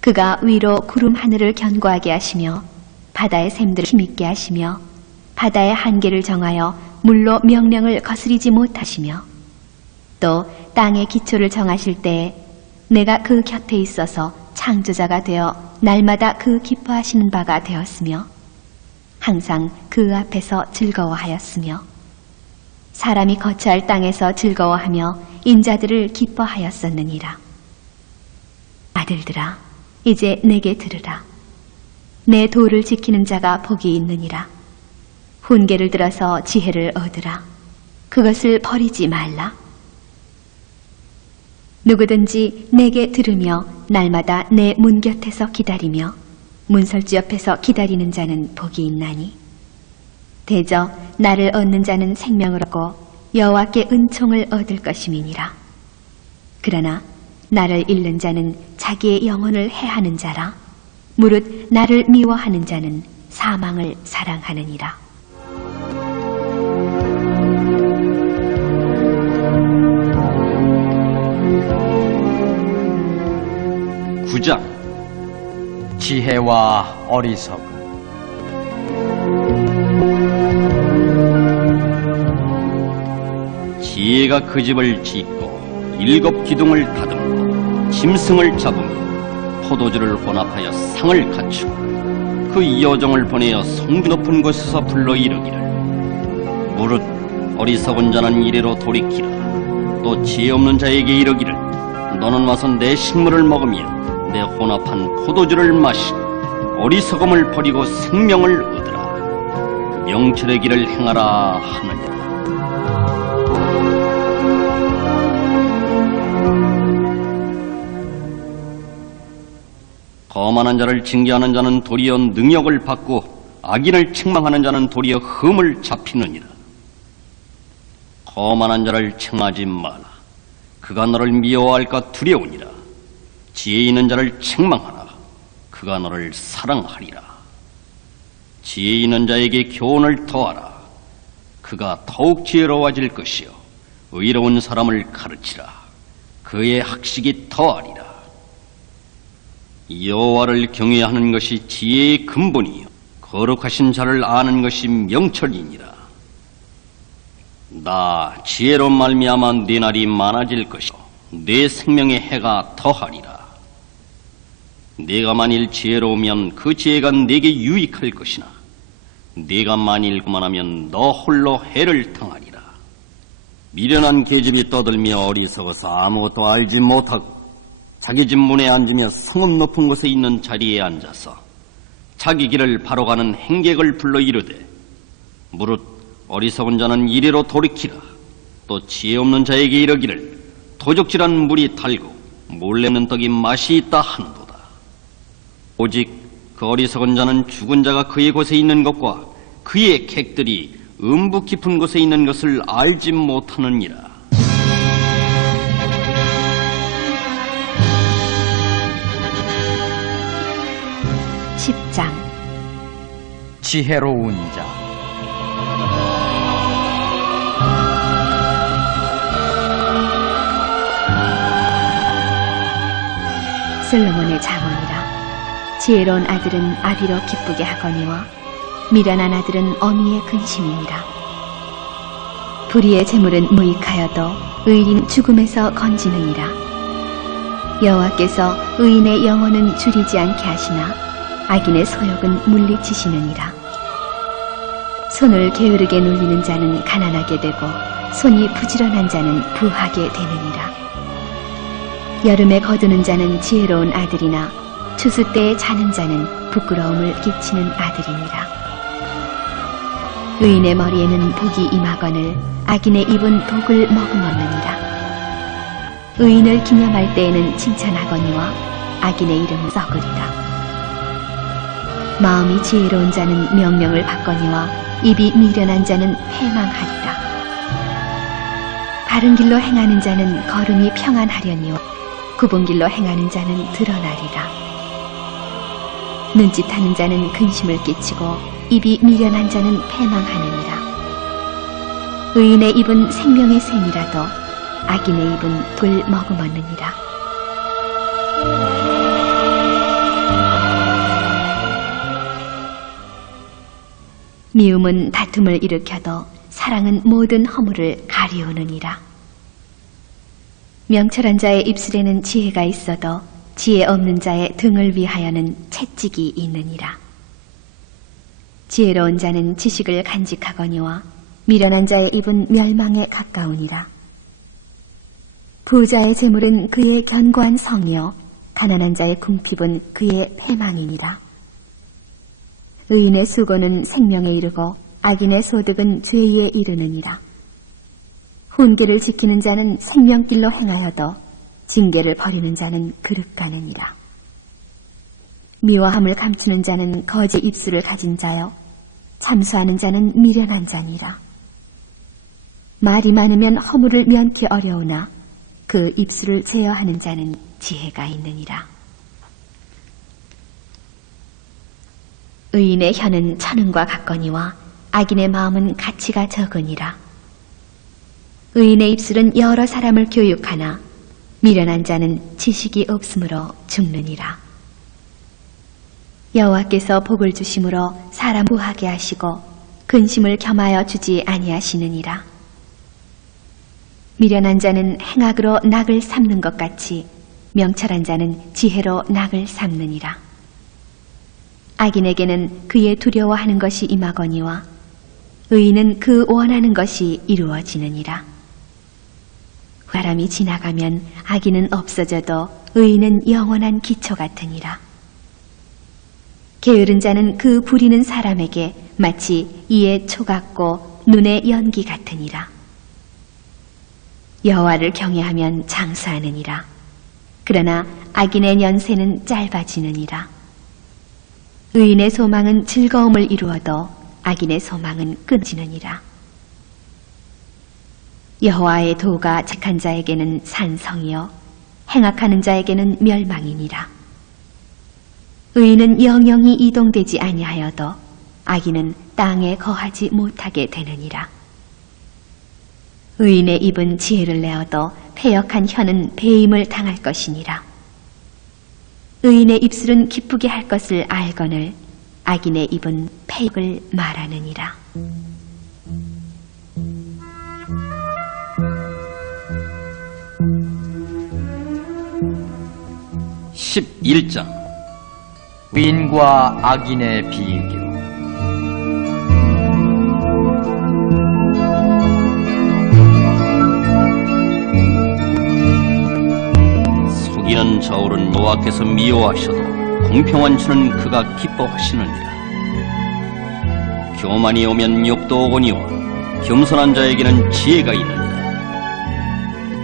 그가 위로 구름 하늘을 견고하게 하시며 바다의 샘들을 힘있게 하시며 바다의 한계를 정하여 물로 명령을 거스리지 못하시며 또 땅의 기초를 정하실 때에 내가 그 곁에 있어서 창조자가 되어 날마다 그 기뻐하시는 바가 되었으며 항상 그 앞에서 즐거워하였으며 사람이 거처할 땅에서 즐거워하며 인자들을 기뻐하였었느니라. 아들들아 이제 내게 들으라. 내 도를 지키는 자가 복이 있느니라. 훈계를 들어서 지혜를 얻으라. 그것을 버리지 말라. 누구든지 내게 들으며 날마다 내 문 곁에서 기다리며 문설주 옆에서 기다리는 자는 복이 있나니 대저 나를 얻는 자는 생명을 얻고 여호와께 은총을 얻을 것임이니라. 그러나 나를 잃는 자는 자기의 영혼을 해하는 자라. 무릇 나를 미워하는 자는 사망을 사랑하느니라. 9장 지혜와 어리석음. 지혜가 그 집을 짓고 7 기둥을 다듬고 짐승을 잡으며 포도주를 혼합하여 상을 갖추고 그 여종을 보내어 성기 높은 곳에서 불러 이르기를 무릇 어리석은 자는 이래로 돌이키라. 또 지혜 없는 자에게 이르기를 너는 와서 내 식물을 먹으며 내 혼합한 포도주를 마시고 어리석음을 버리고 생명을 얻으라. 명철의 길을 행하라 하느니라. 거만한 자를 징계하는 자는 도리어 능력을 받고 악인을 책망하는 자는 도리어 흠을 잡히느니라. 거만한 자를 책망하지 마라. 그가 너를 미워할까 두려우니라. 지혜 있는 자를 책망하라. 그가 너를 사랑하리라. 지혜 있는 자에게 교훈을 더하라. 그가 더욱 지혜로워질 것이요 의로운 사람을 가르치라. 그의 학식이 더하리라. 여호와를 경외하는 것이 지혜의 근본이요 거룩하신 자를 아는 것이 명철이니라. 나 지혜로 말미암아 네 날이 많아질 것이고 네 생명의 해가 더하리라. 네가 만일 지혜로우면 그 지혜가 네게 유익할 것이나 네가 만일 그만하면 너 홀로 해를 당하리라. 미련한 계집이 떠들며 어리석어서 아무것도 알지 못하고 자기 집 문에 앉으며 성읍 높은 곳에 있는 자리에 앉아서 자기 길을 바로 가는 행객을 불러 이르되 무릇 어리석은 자는 이리로 돌이키라. 또 지혜 없는 자에게 이르기를 도적질한 물이 달고 몰래는 떡이 맛이 있다 하는도다. 오직 그 어리석은 자는 죽은 자가 그의 곳에 있는 것과 그의 객들이 음부 깊은 곳에 있는 것을 알지 못하느니라. (10장) 지혜로운 자. 솔로몬의 잠언이라. 지혜로운 아들은 아비로 기쁘게 하거니와 미련한 아들은 어미의 근심이니라. 불의의 재물은 무익하여도 의인 죽음에서 건지느니라. 여호와께서 의인의 영혼은 줄이지 않게 하시나 악인의 소욕은 물리치시느니라. 손을 게으르게 놀리는 자는 가난하게 되고 손이 부지런한 자는 부하게 되느니라. 여름에 거두는 자는 지혜로운 아들이나 추수 때에 자는 자는 부끄러움을 끼치는 아들이니라. 의인의 머리에는 복이 임하거늘 악인의 입은 독을 머금었느니라. 의인을 기념할 때에는 칭찬하거니와 악인의 이름은 썩으리라. 마음이 지혜로운 자는 명령을 받거니와 입이 미련한 자는 패망하리라. 바른 길로 행하는 자는 걸음이 평안하려니와 굽은 길로 행하는 자는 드러나리라. 눈짓하는 자는 근심을 끼치고 입이 미련한 자는 패망하느니라. 의인의 입은 생명의 샘이라도 악인의 입은 돌 머금었느니라. 미움은 다툼을 일으켜도 사랑은 모든 허물을 가리우느니라. 명철한 자의 입술에는 지혜가 있어도 지혜 없는 자의 등을 위하여는 채찍이 있느니라. 지혜로운 자는 지식을 간직하거니와 미련한 자의 입은 멸망에 가까우니라. 부자의 재물은 그의 견고한 성이요 가난한 자의 궁핍은 그의 패망이니라. 의인의 수고는 생명에 이르고 악인의 소득은 죄에 이르느니라. 훈계를 지키는 자는 생명길로 행하여도 징계를 버리는 자는 그릇 가느니라. 미워함을 감추는 자는 거짓 입술을 가진 자요 참수하는 자는 미련한 자니라. 말이 많으면 허물을 면키 어려우나 그 입술을 제어하는 자는 지혜가 있느니라. 의인의 혀는 천은과 같거니와 악인의 마음은 가치가 적으니라. 의인의 입술은 여러 사람을 교육하나 미련한 자는 지식이 없으므로 죽느니라. 여호와께서 복을 주심으로 사람 부하게 하시고 근심을 겸하여 주지 아니하시느니라. 미련한 자는 행악으로 낙을 삼는 것 같이 명철한 자는 지혜로 낙을 삼느니라. 악인에게는 그의 두려워하는 것이 임하거니와 의인은 그 원하는 것이 이루어지느니라. 바람이 지나가면 악인은 없어져도 의인은 영원한 기초 같으니라. 게으른 자는 그 부리는 사람에게 마치 이에 초 같고 눈에 연기 같으니라. 여호와를 경외하면 장수하느니라. 그러나 악인의 연세는 짧아지느니라. 의인의 소망은 즐거움을 이루어도 악인의 소망은 끊어지느니라. 여호와의 도가 착한 자에게는 산성이요 행악하는 자에게는 멸망이니라. 의인은 영영이 이동되지 아니하여도 악인은 땅에 거하지 못하게 되느니라. 의인의 입은 지혜를 내어도 패역한 혀는 배임을 당할 것이니라. 의인의 입술은 기쁘게 할 것을 알거늘 악인의 입은 패역을 말하느니라. 11장 의인과 악인의 비교. 속이는 저울은 여호와께서 미워하셔도 공평한 주는 그가 기뻐하시느니라. 교만이 오면 욕도 오거니와 겸손한 자에게는 지혜가 있느니라.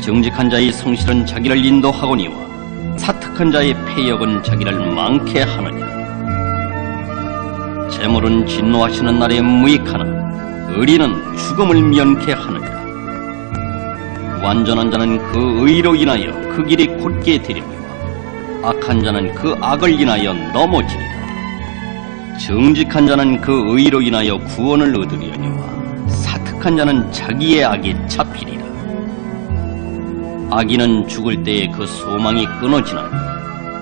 정직한 자의 성실은 자기를 인도하거니와 사특한 자의 패역은 자기를 망케 하느니라. 재물은 진노하시는 날에 무익하나 의리는 죽음을 면케 하느니라. 완전한 자는 그 의로 인하여 그 길이 곧게 되려니와 악한 자는 그 악을 인하여 넘어지리라. 정직한 자는 그 의로 인하여 구원을 얻으려니와 사특한 자는 자기의 악에 잡히리라. 악인은 죽을 때에 그 소망이 끊어지나니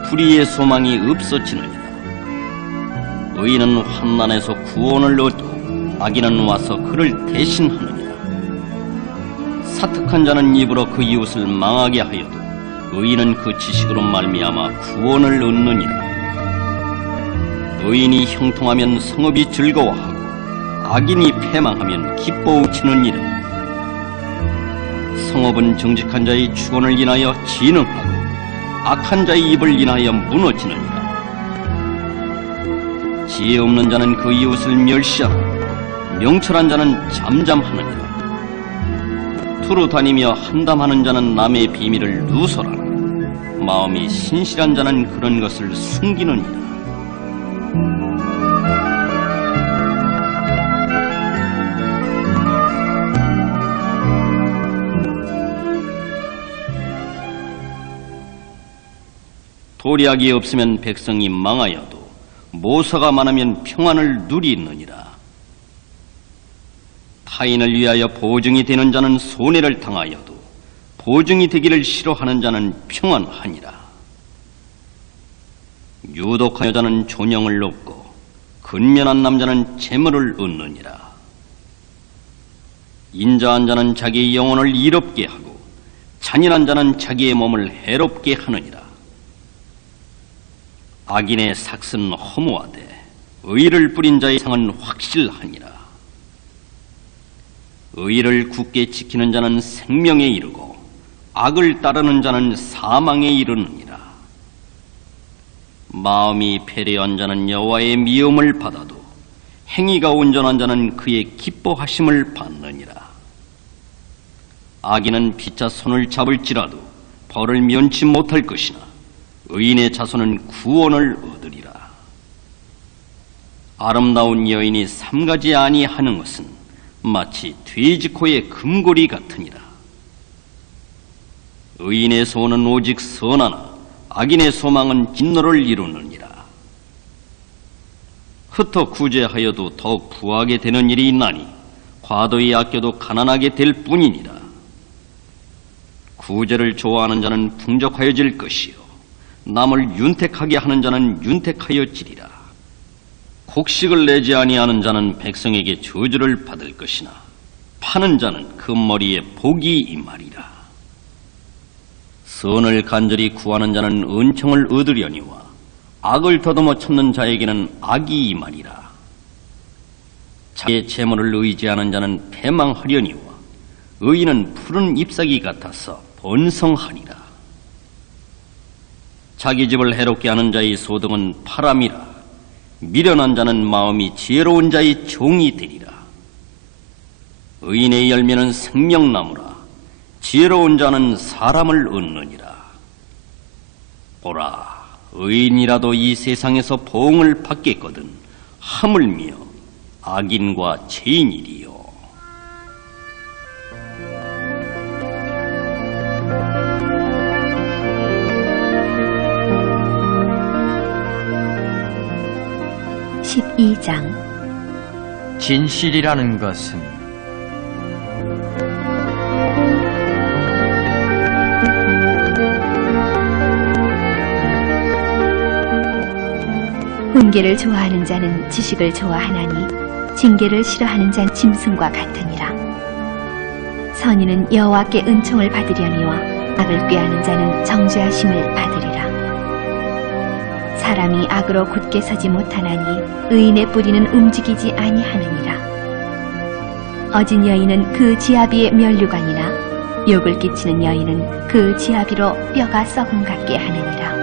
불의의 소망이 없어지느니라. 의인은 환난에서 구원을 얻고 악인은 와서 그를 대신하느니라. 사특한 자는 입으로 그 이웃을 망하게 하여도 의인은 그 지식으로 말미암아 구원을 얻느니라. 의인이 형통하면 성읍이 즐거워하고 악인이 패망하면 기뻐 우치느니라. 성읍은 정직한 자의 축원을 인하여 진흥하고 악한 자의 입을 인하여 무너지느니라. 지혜 없는 자는 그 이웃을 멸시하고 명철한 자는 잠잠하느니라. 두루 다니며 한담하는 자는 남의 비밀을 누설하나 마음이 신실한 자는 그런 것을 숨기느니라. 도략이 없으면 백성이 망하여도 모사가 많으면 평안을 누리느니라. 타인을 위하여 보증이 되는 자는 손해를 당하여도 보증이 되기를 싫어하는 자는 평안하니라. 유독한 여자는 존영을 얻고 근면한 남자는 재물을 얻느니라. 인자한 자는 자기의 영혼을 이롭게 하고 잔인한 자는 자기의 몸을 해롭게 하느니라. 악인의 삭은 허무하되 의를 뿌린 자의 상은 확실하니라. 의를 굳게 지키는 자는 생명에 이르고 악을 따르는 자는 사망에 이르느니라. 마음이 패례한 자는 여호와의 미움을 받아도 행위가 온전한 자는 그의 기뻐하심을 받느니라. 악인은 피차 손을 잡을지라도 벌을 면치 못할 것이나 의인의 자손은 구원을 얻으리라. 아름다운 여인이 삼가지 아니하는 것은 마치 돼지 코의 금고리 같으니라. 의인의 소원은 오직 선하나 악인의 소망은 진노를 이루느니라. 흩어 구제하여도 더욱 부하게 되는 일이 있나니 과도히 아껴도 가난하게 될 뿐이니라. 구제를 좋아하는 자는 풍족하여질 것이요 남을 윤택하게 하는 자는 윤택하여지리라. 곡식을 내지 아니하는 자는 백성에게 저주를 받을 것이나 파는 자는 그 머리에 복이 임하리라. 선을 간절히 구하는 자는 은총을 얻으려니와 악을 더듬어 찾는 자에게는 악이 임하리라. 자기의 재물을 의지하는 자는 패망하려니와 의인은 푸른 잎사귀 같아서 번성하리라. 자기 집을 해롭게 하는 자의 소득은 파람이라. 미련한 자는 마음이 지혜로운 자의 종이 되리라. 의인의 열매는 생명나무라. 지혜로운 자는 사람을 얻느니라. 보라, 의인이라도 이 세상에서 보응을 받겠거든 하물며 악인과 죄인이리요. 진실이라는 것은 훈계를 좋아하는 자는 지식을 좋아하나니 징계를 싫어하는 자는 짐승과 같으니라. 선인은 여호와께 은총을 받으려니와 악을 꾀하는 자는 정죄하심을 받으리라. 사람이 악으로 굳게 서지 못하나니 의인의 뿌리는 움직이지 아니하느니라. 어진 여인은 그 지아비의 면류관이나 욕을 끼치는 여인은 그 지아비로 뼈가 썩음 같게 하느니라.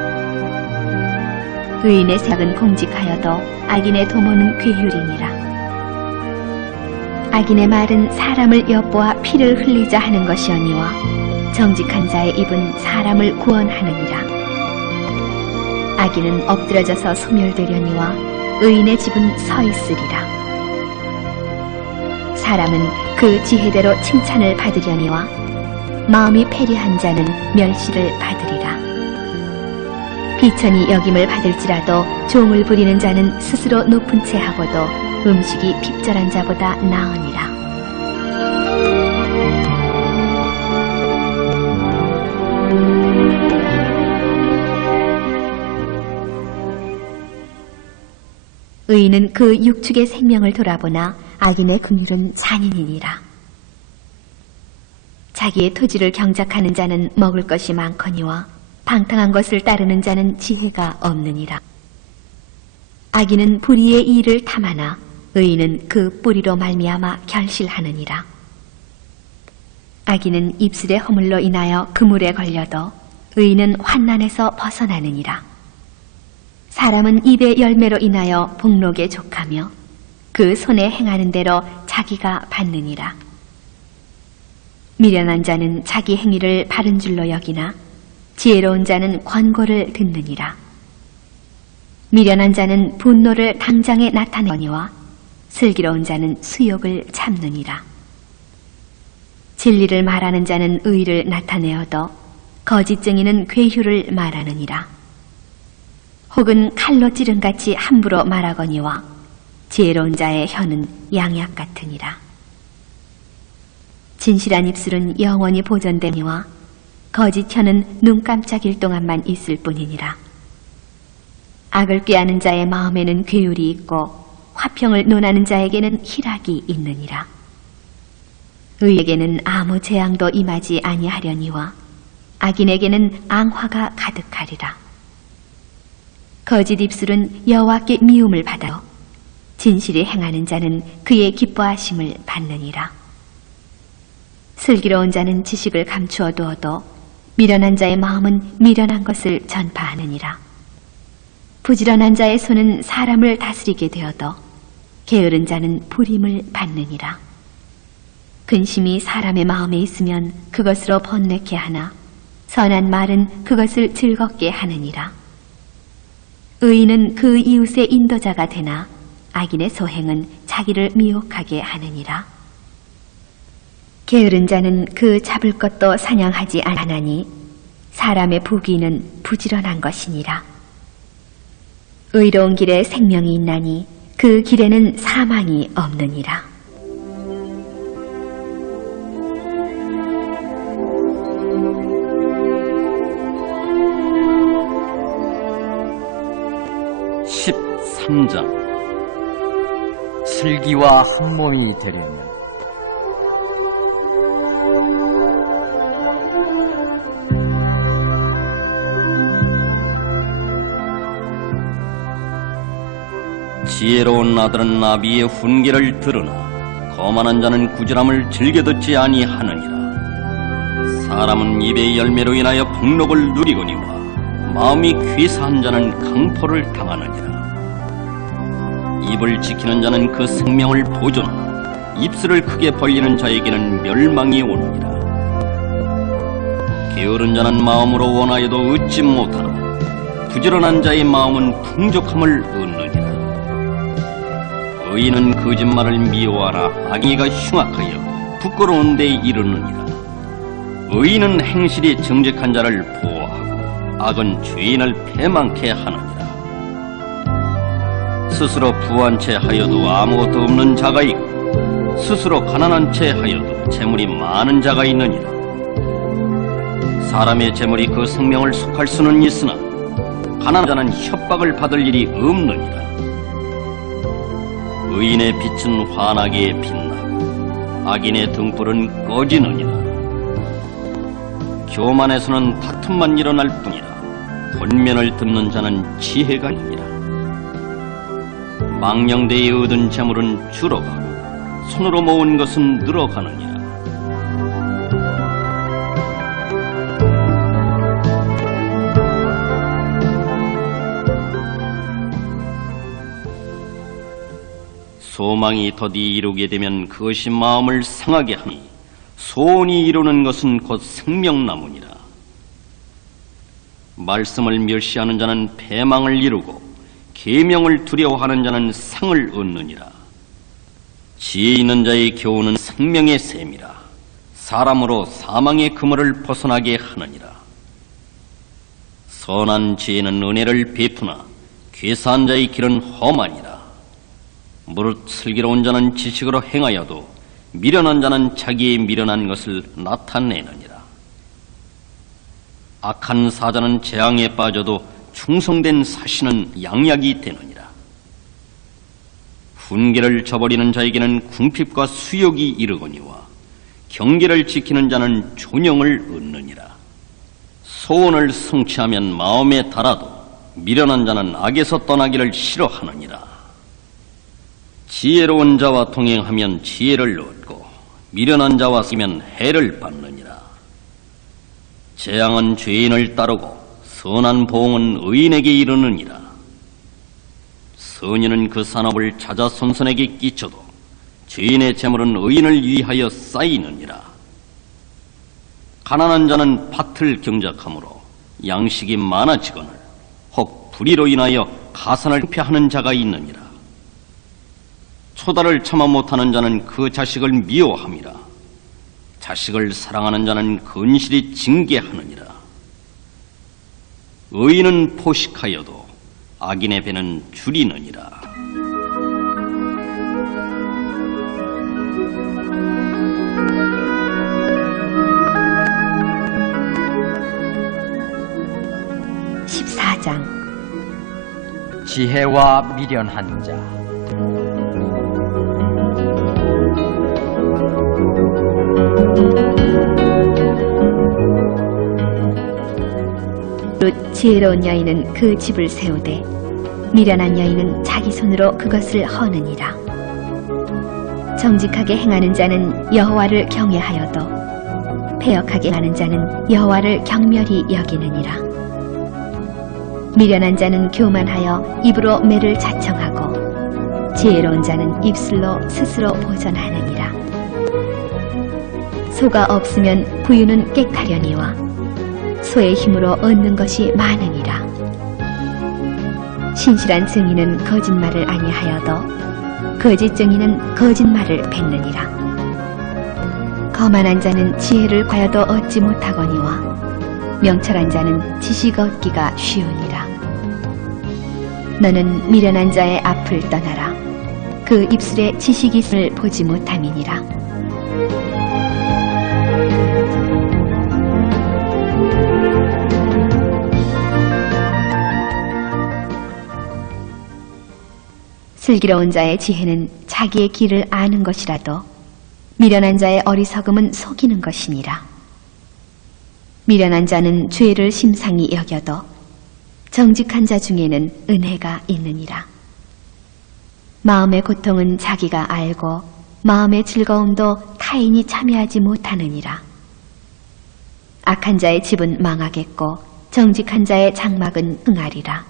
의인의 생각은 공직하여도 악인의 도모는 괴휼이니라. 악인의 말은 사람을 엿보아 피를 흘리자 하는 것이오니와 정직한 자의 입은 사람을 구원하느니라. 악인은 엎드려져서 소멸되려니와 의인의 집은 서 있으리라. 사람은 그 지혜대로 칭찬을 받으려니와 마음이 패리한 자는 멸시를 받으리라. 비천이 여김을 받을지라도 종을 부리는 자는 스스로 높은 채 하고도 음식이 핍절한 자보다 나으니라. 의인은 그 육축의 생명을 돌아보나 악인의 긍휼은 잔인이니라. 자기의 토지를 경작하는 자는 먹을 것이 많거니와 방탕한 것을 따르는 자는 지혜가 없느니라. 악인은 불의의 일을 탐하나 의인은 그 뿌리로 말미암아 결실하느니라. 악인은 입술의 허물로 인하여 그물에 걸려도 의인은 환난에서 벗어나느니라. 사람은 입의 열매로 인하여 복록에 족하며 그 손에 행하는 대로 자기가 받느니라. 미련한 자는 자기 행위를 바른 줄로 여기나 지혜로운 자는 권고를 듣느니라. 미련한 자는 분노를 당장에 나타내거니와 슬기로운 자는 수욕을 참느니라. 진리를 말하는 자는 의를 나타내어도 거짓증인은 괴휴를 말하느니라. 혹은 칼로 찌른같이 함부로 말하거니와 지혜로운 자의 혀는 양약 같으니라. 진실한 입술은 영원히 보존되니와 거짓 혀는 눈 깜짝일 동안만 있을 뿐이니라. 악을 꾀하는 자의 마음에는 괴율이 있고 화평을 논하는 자에게는 희락이 있느니라. 의에게는 아무 재앙도 임하지 아니하려니와 악인에게는 앙화가 가득하리라. 거짓 입술은 여호와께 미움을 받아 진실이 행하는 자는 그의 기뻐하심을 받느니라. 슬기로운 자는 지식을 감추어 두어도 미련한 자의 마음은 미련한 것을 전파하느니라. 부지런한 자의 손은 사람을 다스리게 되어도 게으른 자는 불임을 받느니라. 근심이 사람의 마음에 있으면 그것으로 번뇌케 하나 선한 말은 그것을 즐겁게 하느니라. 의인은 그 이웃의 인도자가 되나 악인의 소행은 자기를 미혹하게 하느니라. 게으른 자는 그 잡을 것도 사냥하지 않으니 사람의 부귀는 부지런한 것이니라. 의로운 길에 생명이 있나니 그 길에는 사망이 없느니라. 슬기와 한 몸이 되려면 지혜로운 아들은 나비의 훈계를 들으나 거만한 자는 구절함을 즐겨 듣지 아니하느니라. 사람은 입의 열매로 인하여 복록을 누리거니와 마음이 귀사한 자는 강포를 당하느니라. 입을 지키는 자는 그 생명을 보존하나 입술을 크게 벌리는 자에게는 멸망이 오느니라. 게으른 자는 마음으로 원하여도 얻지 못하나 부지런한 자의 마음은 풍족함을 얻느니라. 의인은 거짓말을 미워하나 악의가 흉악하여 부끄러운 데 이르느니라. 의인은 행실이 정직한 자를 보호하고 악은 죄인을 패망케 하느니라. 스스로 부한 채 하여도 아무것도 없는 자가 있고 스스로 가난한 채 하여도 재물이 많은 자가 있느니라. 사람의 재물이 그 생명을 속할 수는 있으나 가난한 자는 협박을 받을 일이 없느니라. 의인의 빛은 환하게 빛나고 악인의 등불은 꺼지느니라. 교만에서는 다툼만 일어날 뿐이라 권면을 듣는 자는 지혜가 있느니라. 망령되이 얻은 재물은 줄어가고 손으로 모은 것은 늘어가느니라. 소망이 더디 이루게 되면 그것이 마음을 상하게 하니 소원이 이루는 것은 곧 생명나무니라. 말씀을 멸시하는 자는 패망을 이루고 계명을 두려워하는 자는 상을 얻느니라. 지혜 있는 자의 교훈은 생명의 샘이라. 사람으로 사망의 그물을 벗어나게 하느니라. 선한 지혜는 은혜를 베푸나 괴사한 자의 길은 험하니라. 무릇 슬기로운 자는 지식으로 행하여도 미련한 자는 자기의 미련한 것을 나타내느니라. 악한 사자는 재앙에 빠져도 충성된 사신은 양약이 되느니라. 훈계를 저버리는 자에게는 궁핍과 수욕이 이르거니와 경계를 지키는 자는 존영을 얻느니라. 소원을 성취하면 마음에 달아도 미련한 자는 악에서 떠나기를 싫어하느니라. 지혜로운 자와 동행하면 지혜를 얻고 미련한 자와 쓰면 해를 받느니라. 재앙은 죄인을 따르고 선한 보응은 의인에게 이르느니라. 선인은 그 산업을 찾아 손선에게 끼쳐도 죄인의 재물은 의인을 위하여 쌓이느니라. 가난한 자는 밭을 경작하므로 양식이 많아지거늘 혹 불의로 인하여 가산을 폐하는 자가 있느니라. 초다를 참아 못하는 자는 그 자식을 미워함이라. 자식을 사랑하는 자는 건실히 징계하느니라. 의인은 포식하여도 악인의 배는 줄이느니라. 지혜와 미련한 자. 지혜로운 여인은 그 집을 세우되 미련한 여인은 자기 손으로 그것을 허느니라. 정직하게 행하는 자는 여호와를 경외하여도 패역하게 하는 자는 여호와를 경멸히 여기느니라. 미련한 자는 교만하여 입으로 매를 자청하고 지혜로운 자는 입술로 스스로 보전하느니라. 소가 없으면 부유는 깨끗하려니와 소의 힘으로 얻는 것이 많으니라. 신실한 증인은 거짓말을 아니하여도 거짓 증인은 거짓말을 뱉느니라. 거만한 자는 지혜를 과여도 얻지 못하거니와 명철한 자는 지식 얻기가 쉬우니라. 너는 미련한 자의 앞을 떠나라. 그 입술에 지식이 있음을 보지 못함이니라. 슬기로운 자의 지혜는 자기의 길을 아는 것이라도 미련한 자의 어리석음은 속이는 것이니라. 미련한 자는 죄를 심상히 여겨도 정직한 자 중에는 은혜가 있느니라. 마음의 고통은 자기가 알고 마음의 즐거움도 타인이 참여하지 못하느니라. 악한 자의 집은 망하겠고 정직한 자의 장막은 흥하리라.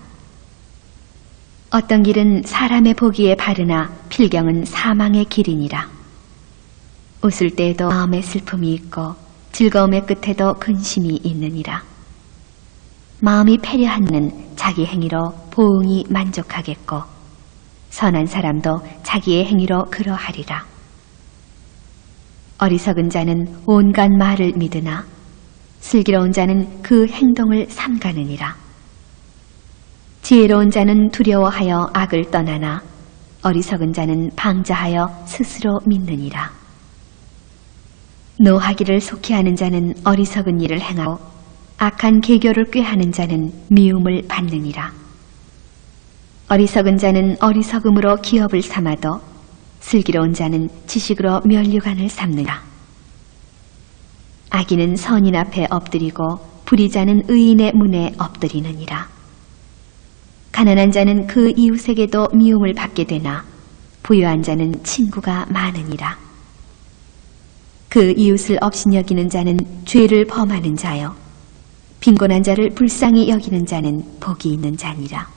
어떤 길은 사람의 보기에 바르나 필경은 사망의 길이니라. 웃을 때에도 마음에 슬픔이 있고 즐거움의 끝에도 근심이 있느니라. 마음이 패려한 는 자기 행위로 보응이 만족하겠고 선한 사람도 자기의 행위로 그러하리라. 어리석은 자는 온갖 말을 믿으나 슬기로운 자는 그 행동을 삼가느니라. 지혜로운 자는 두려워하여 악을 떠나나 어리석은 자는 방자하여 스스로 믿느니라. 노하기를 속히 하는 자는 어리석은 일을 행하고 악한 계교를 꾀하는 자는 미움을 받느니라. 어리석은 자는 어리석음으로 기업을 삼아도 슬기로운 자는 지식으로 면류관을 삼느라. 악인은 선인 앞에 엎드리고 불의자는 의인의 문에 엎드리느니라. 가난한 자는 그 이웃에게도 미움을 받게 되나 부유한 자는 친구가 많으니라. 그 이웃을 업신여기는 자는 죄를 범하는 자요, 빈곤한 자를 불쌍히 여기는 자는 복이 있는 자니라.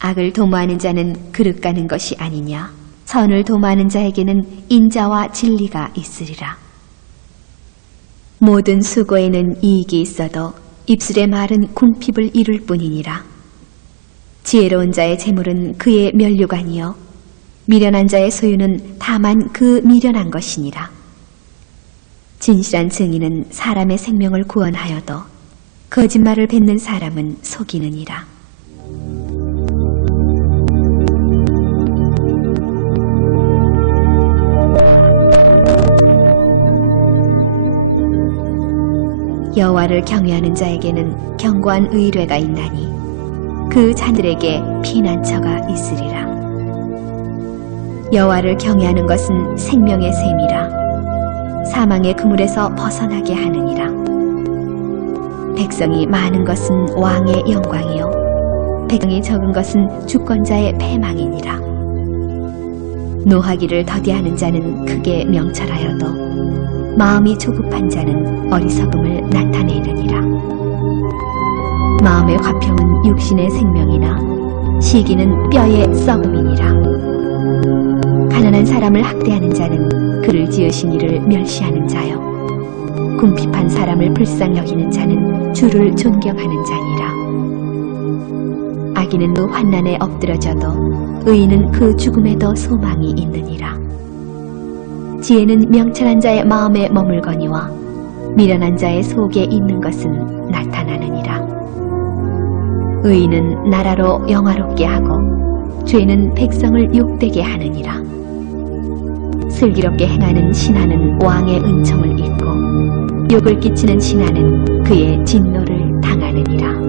악을 도모하는 자는 그릇 가는 것이 아니냐, 선을 도모하는 자에게는 인자와 진리가 있으리라. 모든 수고에는 이익이 있어도 입술의 말은 궁핍을 이룰 뿐이니라. 지혜로운 자의 재물은 그의 면류관이요 미련한 자의 소유는 다만 그 미련한 것이니라. 진실한 증인은 사람의 생명을 구원하여도 거짓말을 뱉는 사람은 속이느니라. 여호와를 경외하는 자에게는 견고한 의뢰가 있나니 그 자들에게 피난처가 있으리라. 여호와를 경외하는 것은 생명의 샘이라 사망의 그물에서 벗어나게 하느니라. 백성이 많은 것은 왕의 영광이요 백성이 적은 것은 주권자의 패망이니라. 노하기를 더디하는 자는 크게 명철하여도 마음이 조급한 자는 어리석음을 나타내느니라. 마음의 화평은 육신의 생명이나 시기는 뼈의 썩음이니라. 가난한 사람을 학대하는 자는 그를 지으신 이를 멸시하는 자요 궁핍한 사람을 불쌍히 여기는 자는 주를 존경하는 자니라. 악인은 그 환난에 엎드러져도 의인은 그 죽음에도 소망이 있느니라. 지혜는 명철한 자의 마음에 머물거니와 미련한 자의 속에 있는 것은 나타나느니라. 의인은 나라로 영화롭게 하고 죄는 백성을 욕되게 하느니라. 슬기롭게 행하는 신하는 왕의 은총을 입고 욕을 끼치는 신하는 그의 진노를 당하느니라.